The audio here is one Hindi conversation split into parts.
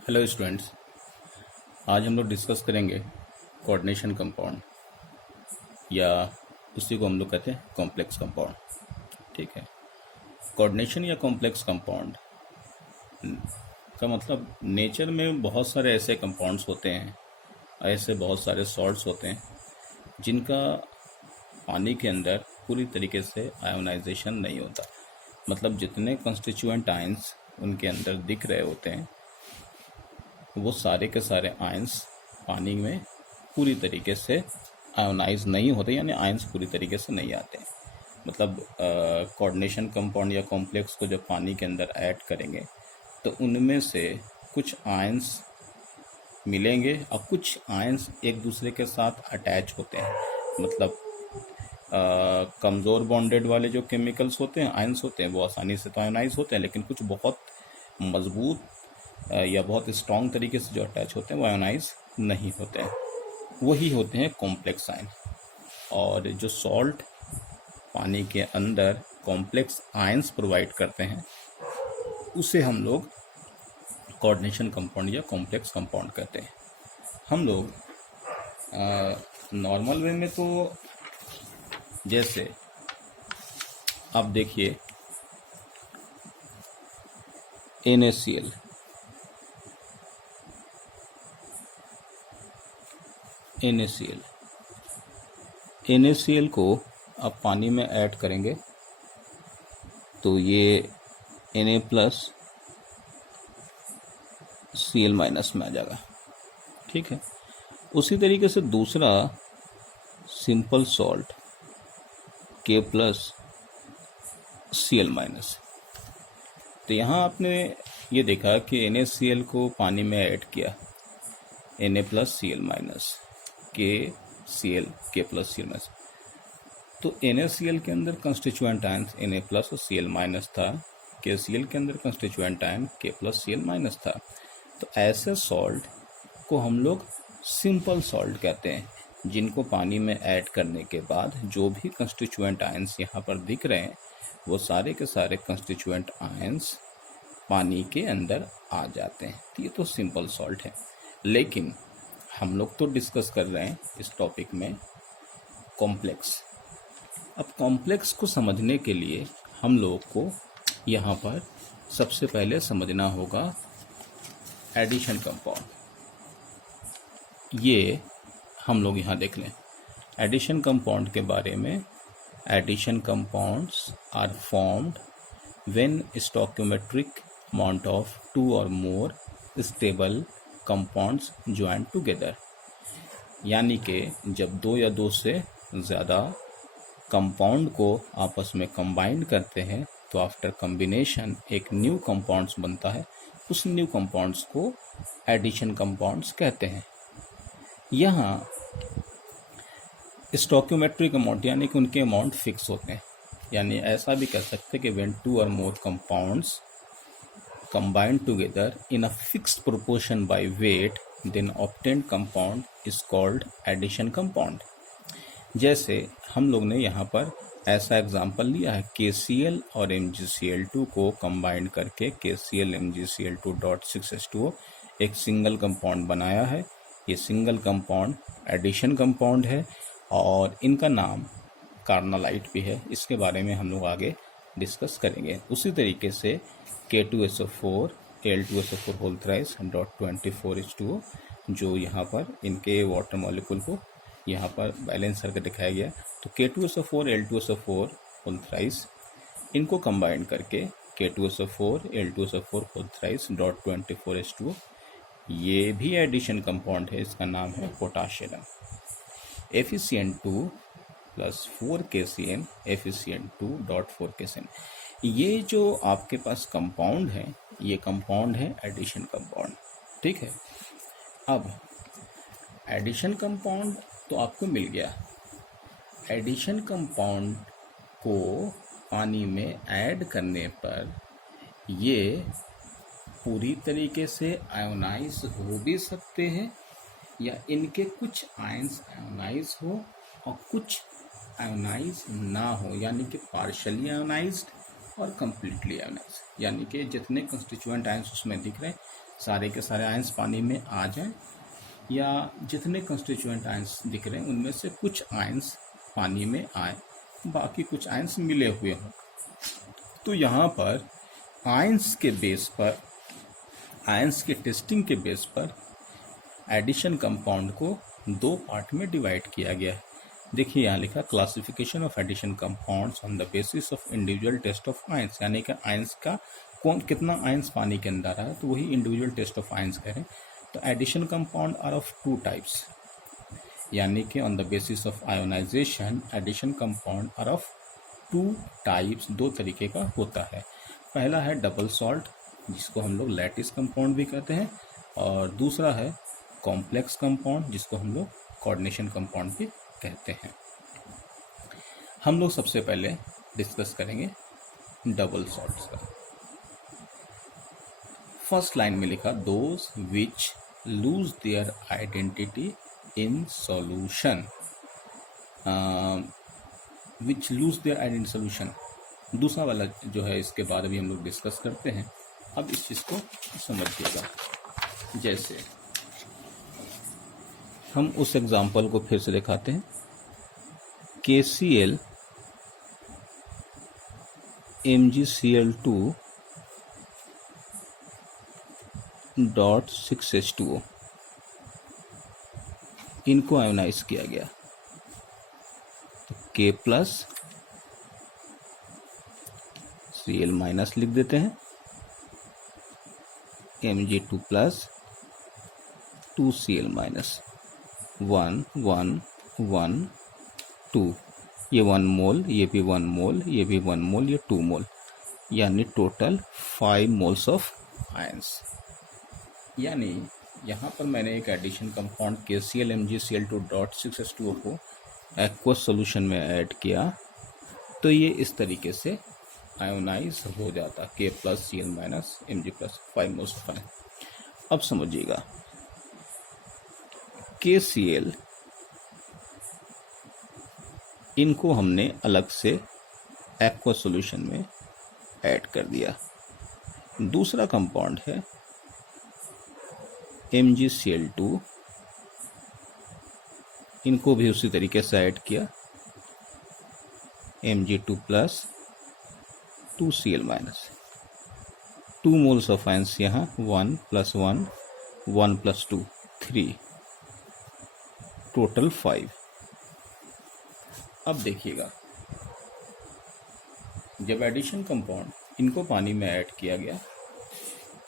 Hello students. आज हम लोग डिस्कस करेंगे कोऑर्डिनेशन कंपाउंड या उसी को हम लोग कहते हैं कॉम्प्लेक्स कंपाउंड। ठीक है। कोऑर्डिनेशन या कॉम्प्लेक्स कंपाउंड का मतलब नेचर में बहुत सारे ऐसे कंपाउंड्स होते हैं, ऐसे बहुत सारे सॉल्ट्स होते हैं जिनका पानी के अंदर पूरी तरीके से आयोनाइजेशन नहीं होता। मतलब जितने कंस्टिट्यूएंट आयंस उनके अंदर दिख रहे होते हैं वो सारे के सारे आयंस पानी में पूरी तरीके से आयोनाइज नहीं होते, यानी आयंस पूरी तरीके से नहीं आते। मतलब कोऑर्डिनेशन कंपाउंड या कॉम्प्लेक्स को जब पानी के अंदर ऐड करेंगे तो उनमें से कुछ आयंस मिलेंगे और कुछ आयंस एक दूसरे के साथ अटैच होते हैं। मतलब कमज़ोर बॉन्डेड वाले जो केमिकल्स होते हैं, आयंस होते हैं, वो आसानी से तो आयोनाइज होते हैं, लेकिन कुछ बहुत मजबूत या बहुत स्ट्रॉन्ग तरीके से जो अटैच होते हैं वो आयोनाइज नहीं होते हैं। वही होते हैं कॉम्प्लेक्स आयन। और जो सॉल्ट पानी के अंदर कॉम्प्लेक्स आयंस प्रोवाइड करते हैं उसे हम लोग कोऑर्डिनेशन कंपाउंड या कॉम्प्लेक्स कंपाउंड कहते हैं। हम लोग नॉर्मल वे में तो जैसे आप देखिए NaCl, NaCl को आप पानी में ऐड करेंगे तो ये Na प्लस Cl माइनस में आ जाएगा। ठीक है। उसी तरीके से दूसरा simple salt K plus Cl minus. तो यहाँ आपने ये देखा कि NaCl को पानी में ऐड किया, Na plus Cl minus, K plus Cl minus. तो NaCl के अंदर कंस्टिट्यूएंट आयन Na प्लस और Cl माइनस था, KCl के अंदर constituent ion K plus Cl minus था। तो ऐसे सॉल्ट को हम लोग सिंपल सॉल्ट कहते हैं, जिनको पानी में ऐड करने के बाद जो भी कंस्टिट्यूएंट आयंस यहाँ पर दिख रहे हैं वो सारे के सारे कंस्टिट्यूएंट आयंस पानी के अंदर आ जाते हैं। तो ये तो सिंपल सॉल्ट है। लेकिन हम लोग तो डिस्कस कर रहे हैं इस टॉपिक में कॉम्प्लेक्स। अब कॉम्प्लेक्स को समझने के लिए हम लोग को यहाँ पर सबसे पहले समझना होगा एडिशन कंपाउंड। ये हम लोग यहाँ देख लें एडिशन कंपाउंड के बारे में। Addition compounds are formed when stoichiometric amount of 2 और more stable compounds join together. यानी कि जब 2 या 2 से ज़्यादा कंपाउंड को आपस में कंबाइन करते हैं तो आफ्टर कम्बिनेशन एक न्यू कंपाउंड्स बनता है। उस न्यू कंपाउंड्स को एडिशन कंपाउंड्स कहते हैं। यहाँ स्टोइकियोमेट्रिक अमाउंट यानी कि उनके अमाउंट फिक्स होते हैं। यानी ऐसा भी कह सकते हैं कि व्हेन 2 और more compounds combine together in a fixed proportion by weight then obtained compound is called addition compound. जैसे हम लोग ने यहाँ पर ऐसा एग्जाम्पल लिया है, KCl और MgCl2 को कंबाइन करके KCl MgCl2.6H2O एक सिंगल कंपाउंड बनाया है। ये सिंगल कंपाउंड एडिशन कंपाउंड है और इनका नाम कार्नालाइट भी है। इसके बारे में हम लोग आगे डिस्कस करेंगे। उसी तरीके से K2SO4 Al2SO4 whole thrice .24H2O, जो यहाँ पर इनके वाटर मॉलिक्यूल को यहाँ पर बैलेंस करके दिखाया गया। तो K2SO4 Al2SO4 होल थ्राइस इनको कंबाइन करके K2SO4 Al2SO4 whole thrice .24H2O ये भी एडिशन कंपाउंड है। इसका नाम है potassium. FeCN2 plus 4KCN FeCN2.4KCN। ये जो आपके पास कंपाउंड है ये कंपाउंड है एडिशन कंपाउंड। ठीक है। अब एडिशन कंपाउंड तो आपको मिल गया। एडिशन कंपाउंड को पानी में ऐड करने पर ये पूरी तरीके से आयोनाइज हो भी सकते हैं या इनके कुछ आयंस आयोनाइज हो और कुछ आयोनाइज ना हो, यानी कि पार्शली आयोनाइज्ड और कंप्लीटली आयोनाइज्ड। यानी कि जितने कंस्टिट्यूएंट आयंस उसमें दिख रहे हैं सारे के सारे आयंस पानी में आ जाएं, या जितने कंस्टिट्यूएंट आयंस दिख रहे हैं उनमें से कुछ आयंस पानी में आए, बाकी कुछ आयंस मिले हुए हों। तो यहाँ पर आयंस के बेस पर, आयंस के टेस्टिंग के बेस पर एडिशन कंपाउंड को दो पार्ट में डिवाइड किया गया है। देखिए यहाँ लिखा classification of addition compounds on the basis of individual test of ions, यानी कि आयंस का कितना आयंस पानी के अंदर है, तो वही इंडिविजुअल टेस्ट ऑफ आयंस करें। तो addition compound are of two types, यानी कि on the basis of ionisation addition compound are of two types, दो तरीके का होता है। पहला है डबल सॉल्ट, जिसको हम लोग लैटिस कंपाउंड भी कहते हैं, और दूसरा है कॉम्प्लेक्स कंपाउंड, जिसको हम लोग कोऑर्डिनेशन कंपाउंड भी कहते हैं। हम लोग सबसे पहले डिस्कस करेंगे डबल सॉल्ट्स का। फर्स्ट लाइन में लिखा those which lose their identity in solution, which lose their identity solution. दूसरा वाला जो है इसके बारे में हम लोग डिस्कस करते हैं। अब इस चीज़ को समझिएगा। जैसे हम उस एग्जाम्पल को फिर से दिखाते हैं। KCl MgCl2 डॉट 6H2O, इनको आयोनाइज किया गया। तो K प्लस Cl माइनस लिख देते हैं, Mg2 प्लस 2Cl माइनस, 1 1 1 2, ये 1 मोल, ये भी 1 मोल, ये भी 1 मोल, ये 2 मोल, यानी टोटल 5 मोल्स ऑफ आयंस। यानी यहाँ पर मैंने एक addition compound KCl MgCl2 dot 6H2O को एक्वस सॉल्यूशन में ऐड किया, तो ये इस तरीके से आयोनाइज हो जाता, K plus Cl minus Mg plus 5 moles of ion. अब समझिएगा, KCl इनको हमने अलग से एक्वस सॉल्यूशन में ऐड कर दिया। दूसरा कंपाउंड है MgCl2, इनको भी उसी तरीके से ऐड किया, Mg2 plus 2Cl minus, 2 moles of ions यहाँ, 1 प्लस 1 1 प्लस 2 3, टोटल 5। अब देखिएगा, जब एडिशन कंपाउंड इनको पानी में ऐड किया गया,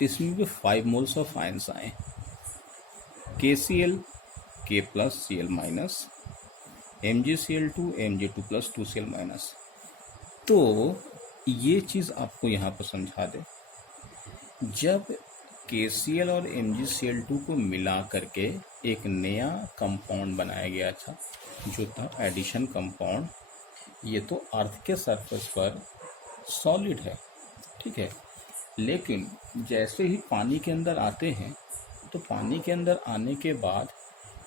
इसमें भी 5 मोल्स ऑफ आयंस आए, KCl K plus Cl minus, MgCl2 Mg2 plus 2Cl minus. तो ये चीज़ आपको यहाँ पर समझा दे, जब KCl और MgCl2 को मिला करके एक नया कंपाउंड बनाया गया था, जो था एडिशन कंपाउंड। ये तो अर्थ के सरफेस पर सॉलिड है, ठीक है, लेकिन जैसे ही पानी के अंदर आते हैं, तो पानी के अंदर आने के बाद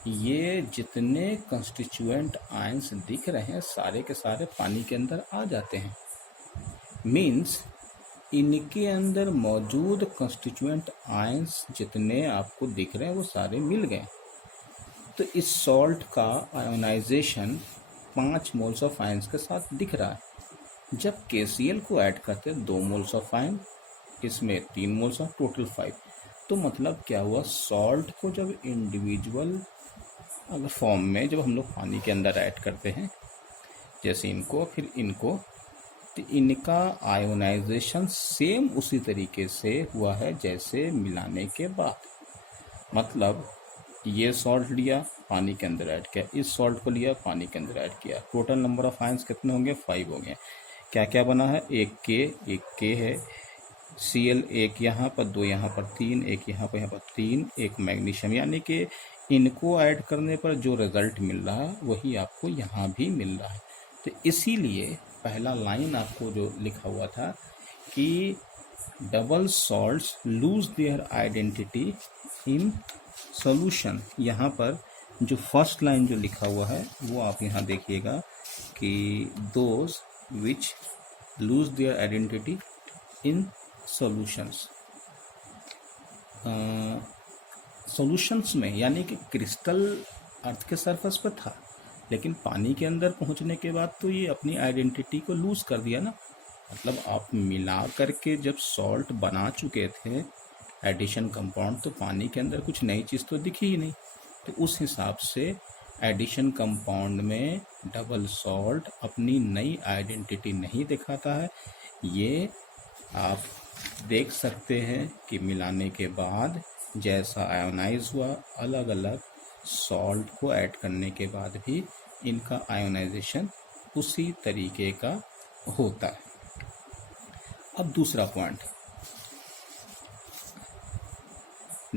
ये जितने कंस्टिट्यूएंट आयंस दिख रहे हैं, सारे के सारे पानी के अंदर आ जाते हैं। मीन्स इनके अंदर मौजूद कंस्टिट्यूएंट आयंस जितने आपको दिख रहे हैं वो सारे मिल गए। तो इस सॉल्ट का आयोनाइजेशन 5 मोल्स ऑफ आयंस के साथ दिख रहा है। जब KCl को ऐड करते 2 मोल्स ऑफ आयन, इसमें 3 मोल्स ऑफ, टोटल 5। तो मतलब क्या हुआ, सॉल्ट को जब इंडिविजुअल अगर फॉर्म में जब हम लोग पानी के अंदर ऐड करते हैं, जैसे इनको फिर इनको, तो इनका आयोनाइजेशन सेम उसी तरीके से हुआ है जैसे मिलाने के बाद। मतलब ये सॉल्ट लिया, पानी के अंदर ऐड किया, इस सॉल्ट को लिया, पानी के अंदर ऐड किया, टोटल नंबर ऑफ आयंस कितने होंगे, 5 हो गए। क्या क्या बना है, एक K है, Cl एक यहाँ पर, 2 यहाँ पर, 3 एक यहाँ पर 3, एक मैग्नीशियम। यानी कि इनको ऐड करने पर जो रिजल्ट मिल रहा है वही आपको यहाँ भी मिल रहा है। तो इसीलिए पहला लाइन आपको जो लिखा हुआ था कि double salts lose their identity in solution, यहाँ पर जो फर्स्ट लाइन जो लिखा हुआ है वो आप यहाँ देखिएगा कि those which lose their identity in solutions. Solutions में, यानी कि क्रिस्टल अर्थ के सरफेस पर था, लेकिन पानी के अंदर पहुंचने के बाद तो ये अपनी आइडेंटिटी को लूज कर दिया ना। मतलब आप मिला करके जब सॉल्ट बना चुके थे एडिशन कंपाउंड, तो पानी के अंदर कुछ नई चीज़ तो दिखी ही नहीं। तो उस हिसाब से एडिशन कंपाउंड में डबल सॉल्ट अपनी नई आइडेंटिटी नहीं दिखाता है। ये आप देख सकते हैं कि मिलाने के बाद जैसा आयोनाइज हुआ, अलग अलग सॉल्ट को ऐड करने के बाद भी इनका आयोनाइजेशन उसी तरीके का होता है। अब दूसरा point,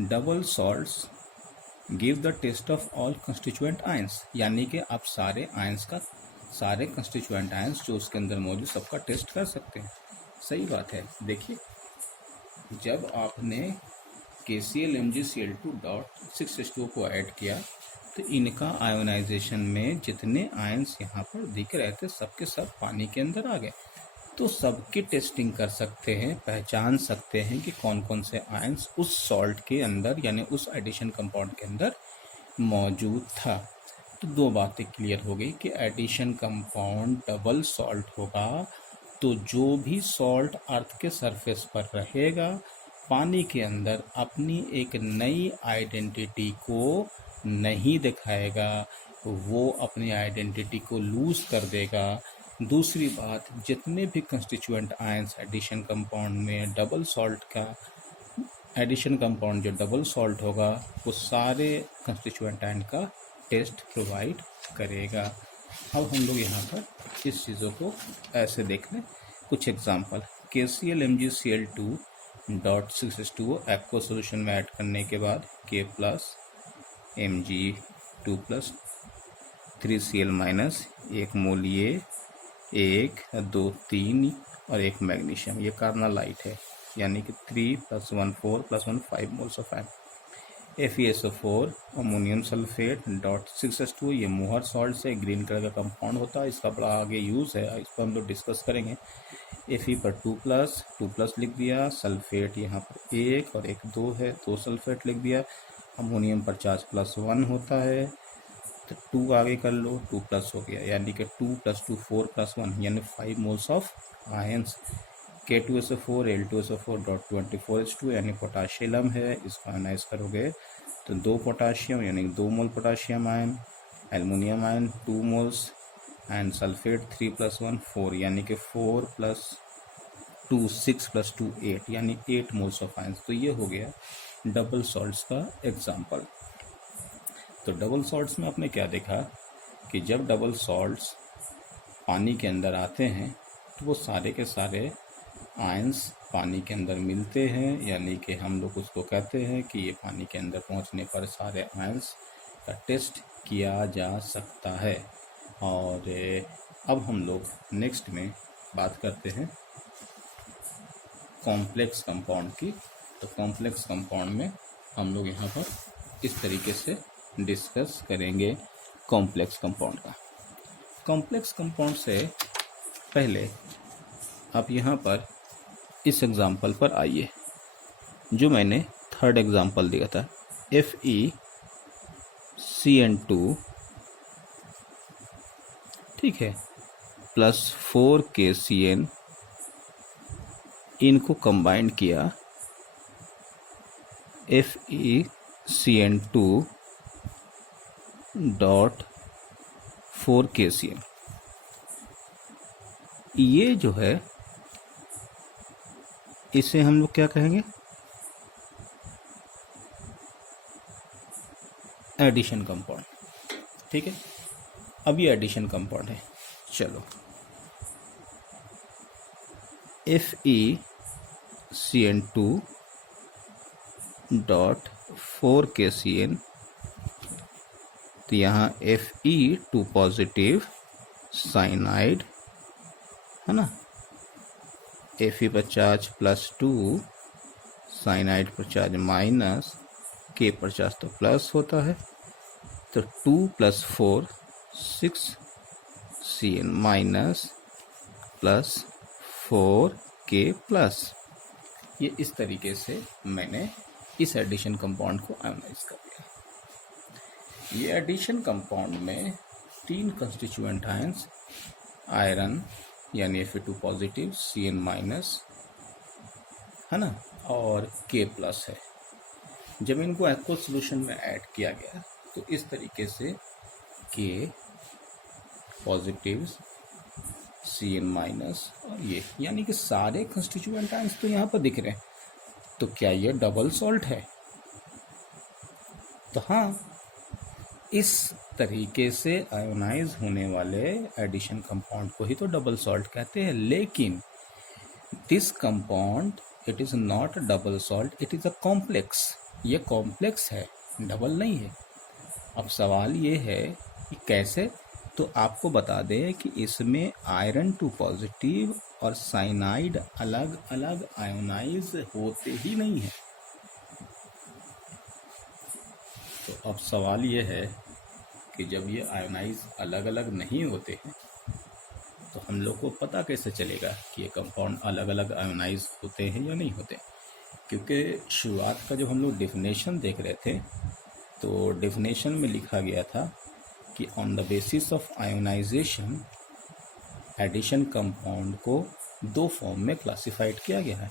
double salts give the test of all constituent ions, यानी कि आप सारे आयंस का, सारे कंस्टिट्यूएंट आयंस जो उसके अंदर मौजूद सबका टेस्ट कर सकते हैं। सही बात है। देखिए, जब आपने KCl-MgCl2.6H2O को ऐड किया तो इनका आयोनाइजेशन में जितने आयंस यहाँ पर दिख रहे थे सबके सब पानी के अंदर आ गए। तो सबकी टेस्टिंग कर सकते हैं, पहचान सकते हैं कि कौन कौन से आयंस उस सॉल्ट के अंदर, यानी उस एडिशन कंपाउंड के अंदर मौजूद था। तो दो बातें क्लियर हो गई कि एडिशन कंपाउंड डबल सॉल्ट होगा तो जो भी सॉल्ट अर्थ के सरफेस पर रहेगा पानी के अंदर अपनी एक नई आइडेंटिटी को नहीं दिखाएगा, वो अपनी आइडेंटिटी को लूज कर देगा। दूसरी बात, जितने भी कंस्टिट्यूएंट आयंस एडिशन कंपाउंड में डबल सॉल्ट का, एडिशन कंपाउंड जो डबल सॉल्ट होगा वो सारे कंस्टिट्यूएंट आयन का टेस्ट प्रोवाइड करेगा। अब हम लोग यहाँ पर इस चीज़ों को ऐसे देख लें, कुछ एग्जांपल। KCl-MgCl2.6H2O एक्वा सोल्यूशन में ऐड करने के बाद K plus Mg2 plus 3Cl minus, एक मोल ये, 1 2 3 और एक मैग्नीशियम, ये कार्नालाइट है, यानी कि 3 + 1 4 + 1 5 moles of iron. FeSO4 ammonium sulphate .6H2O, ये मोहर सॉल्ट से ग्रीन कलर का कंपाउंड होता है, इसका बड़ा आगे यूज़ है, इस पर हम लोग डिस्कस करेंगे। Fe पर 2+ लिख दिया, सल्फेट यहाँ पर 1 और एक 2 है, 2 सल्फेट लिख दिया। अमोनियम पर चार्ज +1 होता है, तो 2 आगे कर लो, 2+ हो गया, यानी कि 2 + 2 4 + 1 यानी 5 moles of ions. K2SO4 Al2SO4.24H2 यानी पोटाशियम है, इसको आयनाइज करोगे तो 2 पोटाशियम यानी 2 mole potassium ion, aluminium ion 2 moles and sulphate 3 + 1 4 यानी कि 4 + 2 6 + 2 8 यानी 8 मोल्स ऑफ आयंस। तो ये हो गया डबल सॉल्ट्स का एग्जाम्पल। तो डबल सॉल्ट्स में आपने क्या देखा कि जब डबल सॉल्ट्स पानी के अंदर आते हैं तो वो सारे के सारे आयंस पानी के अंदर मिलते हैं, यानी कि हम लोग उसको कहते हैं कि ये पानी के अंदर पहुंचने पर सारे आयंस का टेस्ट किया जा सकता है। और अब हम लोग नेक्स्ट में बात करते हैं कॉम्प्लेक्स कंपाउंड की। तो कॉम्प्लेक्स कंपाउंड में हम लोग यहाँ पर इस तरीके से डिस्कस करेंगे कॉम्प्लेक्स कंपाउंड का। कॉम्प्लेक्स कंपाउंड से पहले आप यहाँ पर इस एग्जाम्पल पर आइए, जो मैंने थर्ड एग्जाम्पल दिया था, FeCN2, ठीक है, प्लस 4KCN, इनको कंबाइन किया FeCN2.4KCN। ये जो है इसे हम लोग क्या कहेंगे, एडिशन कंपाउंड, ठीक है। अब ये एडिशन कंपाउंड है। चलो, FeCN2.4KCN, तो यहाँ Fe2 पॉजिटिव साइनाइड है ना, Fe पर चार्ज +2, साइनाइड पर चार्ज माइनस, K पर चार्ज तो प्लस होता है, तो 2 + 4 6Cn minus plus 4K plus. ये इस तरीके से मैंने इस एडिशन कंपाउंड को आयोनाइज कर दिया। ये एडिशन कंपाउंड में 3 कंस्टिट्यूएंट आयंस आयरन यानी Fe2 पॉजिटिव, Cn माइनस है ना, और K प्लस है। जब इनको एक्वस सोल्यूशन में ऐड किया गया तो इस तरीके से K पॉजिटिव, Cn माइनस और ये, यानी कि सारे कंस्टिट्यूएंट आयंस तो यहाँ पर दिख रहे हैं। तो क्या ये डबल सॉल्ट है? तो हाँ, इस तरीके से आयोनाइज होने वाले एडिशन कंपाउंड को ही तो डबल सॉल्ट कहते हैं। लेकिन this compound it is not double salt, it is a complex. ये कॉम्प्लेक्स है, डबल नहीं है। अब सवाल ये है कि कैसे, तो आपको बता दें कि इसमें आयरन 2 पॉजिटिव और साइनाइड अलग अलग आयोनाइज होते ही नहीं है। तो अब सवाल ये है कि जब ये आयोनाइज अलग अलग नहीं होते हैं तो हम लोग को पता कैसे चलेगा कि ये कंपाउंड अलग अलग आयोनाइज होते हैं या नहीं होते? क्योंकि शुरुआत का जब हम लोग डेफिनेशन देख रहे थे तो डेफिनेशन में लिखा गया था कि on the basis of ionisation addition compound को 2 फॉर्म में क्लासिफाइड किया गया है,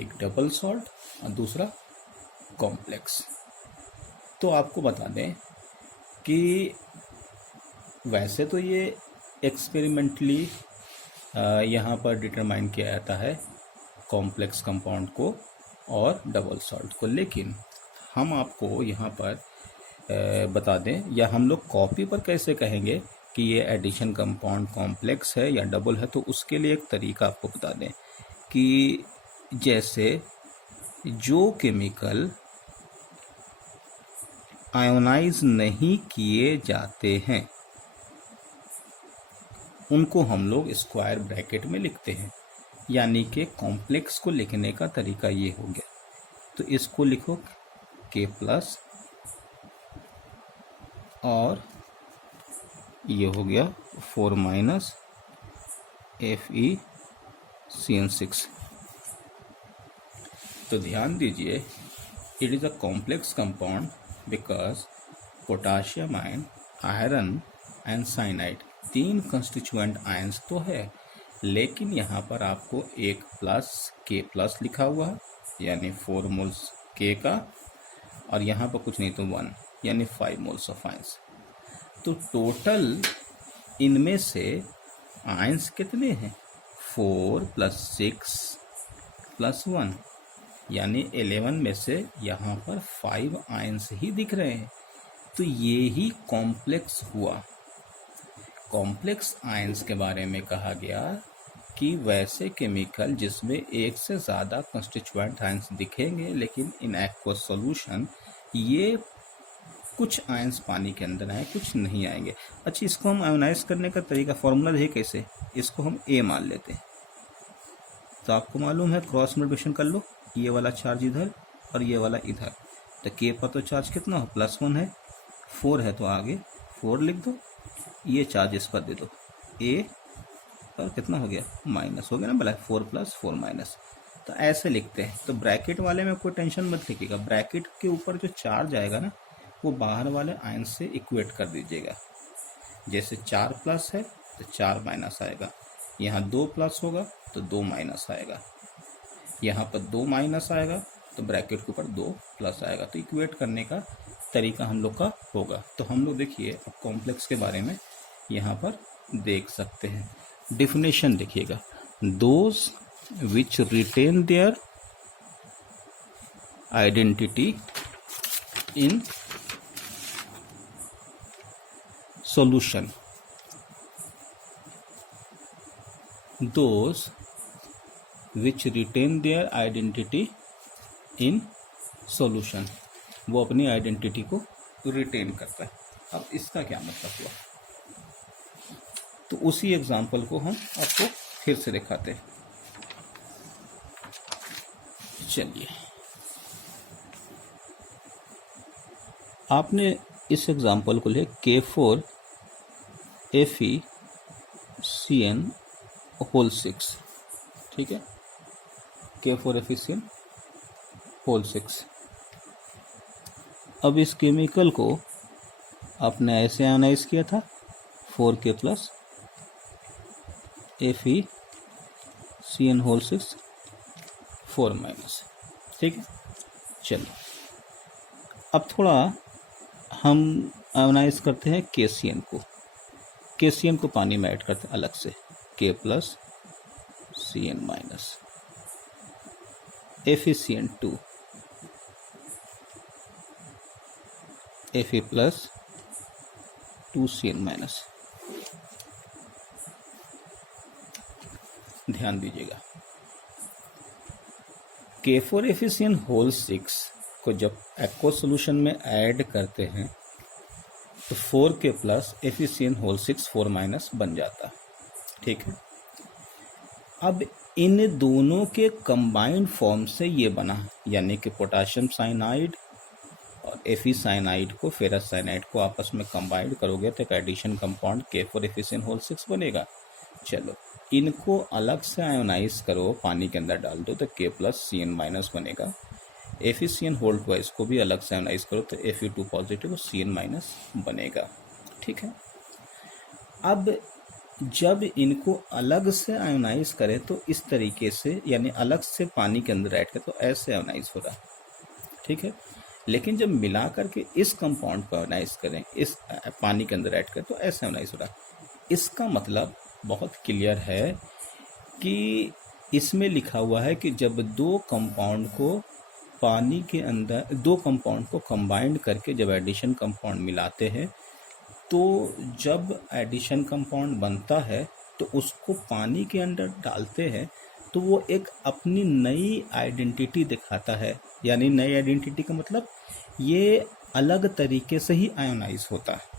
एक डबल सॉल्ट और दूसरा कॉम्प्लेक्स। तो आपको बता दें कि वैसे तो ये एक्सपेरिमेंटली यहाँ पर डिटरमाइन किया जाता है कॉम्प्लेक्स कंपाउंड को और डबल सॉल्ट को, लेकिन हम आपको यहाँ पर बता दें, या हम लोग कॉपी पर कैसे कहेंगे कि ये एडिशन कंपाउंड कॉम्प्लेक्स है या डबल है। तो उसके लिए एक तरीका आपको बता दें कि जैसे जो केमिकल आयोनाइज नहीं किए जाते हैं उनको हम लोग स्क्वायर ब्रैकेट में लिखते हैं, यानी कि कॉम्प्लेक्स को लिखने का तरीका ये हो गया। तो इसको लिखो K प्लस और ये हो गया 4 माइनस FeCN6। तो ध्यान दीजिए, it is a complex compound because potassium ion, iron and cyanide 3 constituent ions तो है, लेकिन यहाँ पर आपको एक प्लस K प्लस लिखा हुआ है यानी 4 मोल्स K का, और यहाँ पर कुछ नहीं तो 1 यानी 5 मोल्स ऑफ आयंस। तो टोटल इनमें से आयंस कितने हैं? 4 + 6 + 1 यानी 11 में से यहाँ पर 5 आयंस ही दिख रहे हैं। तो ये ही कॉम्प्लेक्स हुआ। कॉम्प्लेक्स आयंस के बारे में कहा गया कि वैसे केमिकल जिसमें एक से ज़्यादा कंस्टिट्यूएंट आयंस दिखेंगे लेकिन इन एक्वस सॉल्यूशन ये कुछ आयंस पानी के अंदर आए, कुछ नहीं आएंगे। अच्छा, इसको हम आयोनाइज करने का तरीका फॉर्मूला है कैसे, इसको हम A मान लेते हैं। तो आपको मालूम है क्रॉस मल्टीप्लिकेशन कर लो, ये वाला चार्ज इधर और ये वाला इधर। तो K पर तो चार्ज कितना हो, +1 है, 4 है तो आगे 4 लिख दो, ये चार्ज इस पर दे दो, A और कितना हो गया, माइनस हो गया ना, भला 4 + 4 माइनस। तो ऐसे लिखते हैं। तो ब्रैकेट वाले में कोई टेंशन मत लिखिएगा, ब्रैकेट के ऊपर जो चार्ज आएगा ना वो बाहर वाले आयन से इक्वेट कर दीजिएगा। जैसे 4 प्लस है तो 4 माइनस आएगा, यहाँ 2 प्लस होगा तो 2 माइनस आएगा, यहाँ पर 2 माइनस आएगा तो ब्रैकेट के ऊपर 2 प्लस आएगा। तो इक्वेट करने का तरीका हम लोग का होगा। तो हम लोग देखिए अब कॉम्प्लेक्स के बारे में यहाँ पर देख सकते हैं। डिफिनेशन देखिएगा, those which retain their identity in solution, those which retain their identity in solution, वो अपनी आइडेंटिटी को रिटेन करता है। अब इसका क्या मतलब हुआ, तो उसी एग्जाम्पल को हम आपको फिर से दिखाते हैं। चलिए, आपने इस एग्जाम्पल को ले K4 FeCN6, ठीक है, K4 FeCN होल 6। अब इस केमिकल को आपने ऐसे आयनाइज किया था 4K plus FeCN whole 6 4 minus. ठीक है, चलिए अब थोड़ा हम आयनाइज करते हैं KCN को पानी में ऐड करते हैं अलग से, K plus CN minus FeCN2 Fe plus 2CN minus. ध्यान दीजिएगा, K4FeCN होल 6 को जब एक्वा सोल्यूशन में ऐड करते हैं तो 4K plus FeCN whole 6 4 minus बन जाता है। ठीक है, अब इन दोनों के कंबाइंड फॉर्म से ये बना, यानी कि पोटाशियम साइनाइड और Fe साइनाइड को, फेरस साइनाइड को आपस में कंबाइंड करोगे तो एक एडिशन कंपाउंड K4FeCN होल 6 बनेगा। चलो इनको अलग से आयोनाइज करो, पानी के अंदर डाल दो तो K प्लस CN माइनस बनेगा। FeCN होल 2 को भी अलग से आयोनाइज करो तो Fe2 पॉजिटिव और CN माइनस बनेगा। ठीक है, अब जब इनको अलग से आयोनाइज करें तो इस तरीके से, यानी अलग से पानी के अंदर ऐड करें तो ऐसे आयोनाइज हो रहा। ठीक है, लेकिन जब मिला करके इस कंपाउंड को आयोनाइज करें, इस पानी के अंदर ऐड करें तो ऐसे आयोनाइज हो रहा। इसका मतलब बहुत क्लियर है कि इसमें लिखा हुआ है कि जब दो कंपाउंड को पानी के अंदर, दो कंपाउंड को कंबाइंड करके जब एडिशन कंपाउंड मिलाते हैं तो जब एडिशन कंपाउंड बनता है तो उसको पानी के अंदर डालते हैं तो वो एक अपनी नई आइडेंटिटी दिखाता है। यानी नई आइडेंटिटी का मतलब ये अलग तरीके से ही आयोनाइज होता है,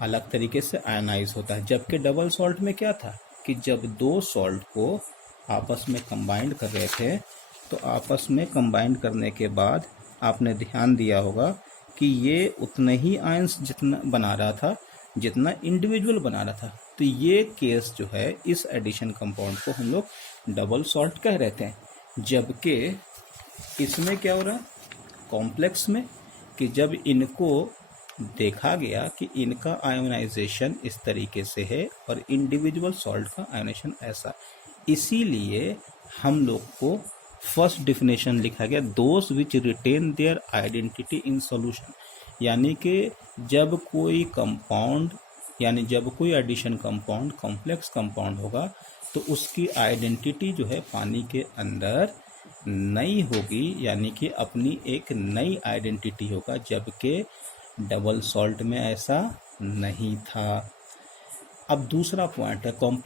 अलग तरीके से आयोनाइज होता है। जबकि डबल सॉल्ट में क्या था कि जब दो सॉल्ट को आपस में कंबाइंड कर रहे थे तो आपस में कंबाइंड करने के बाद आपने ध्यान दिया होगा कि ये उतने ही आयंस जितना बना रहा था जितना इंडिविजुअल बना रहा था। तो ये केस जो है, इस एडिशन कंपाउंड को हम लोग डबल सॉल्ट कह रहे थे। जबकि इसमें क्या हो रहा, कॉम्प्लेक्स में, कि जब इनको देखा गया कि इनका आयोनाइजेशन इस तरीके से है और इंडिविजुअल सॉल्ट का आयोनाइजेशन ऐसा, इसीलिए हम लोग को फर्स्ट डिफिनेशन लिखा गया, those which retain their identity in solution. यानी कि जब कोई कंपाउंड, यानी जब कोई एडिशन कंपाउंड कॉम्प्लेक्स कंपाउंड होगा तो उसकी आइडेंटिटी जो है पानी के अंदर नई होगी, यानी कि अपनी एक नई आइडेंटिटी होगा। जबकि डबल सॉल्ट में ऐसा नहीं था। अब दूसरा पॉइंट है,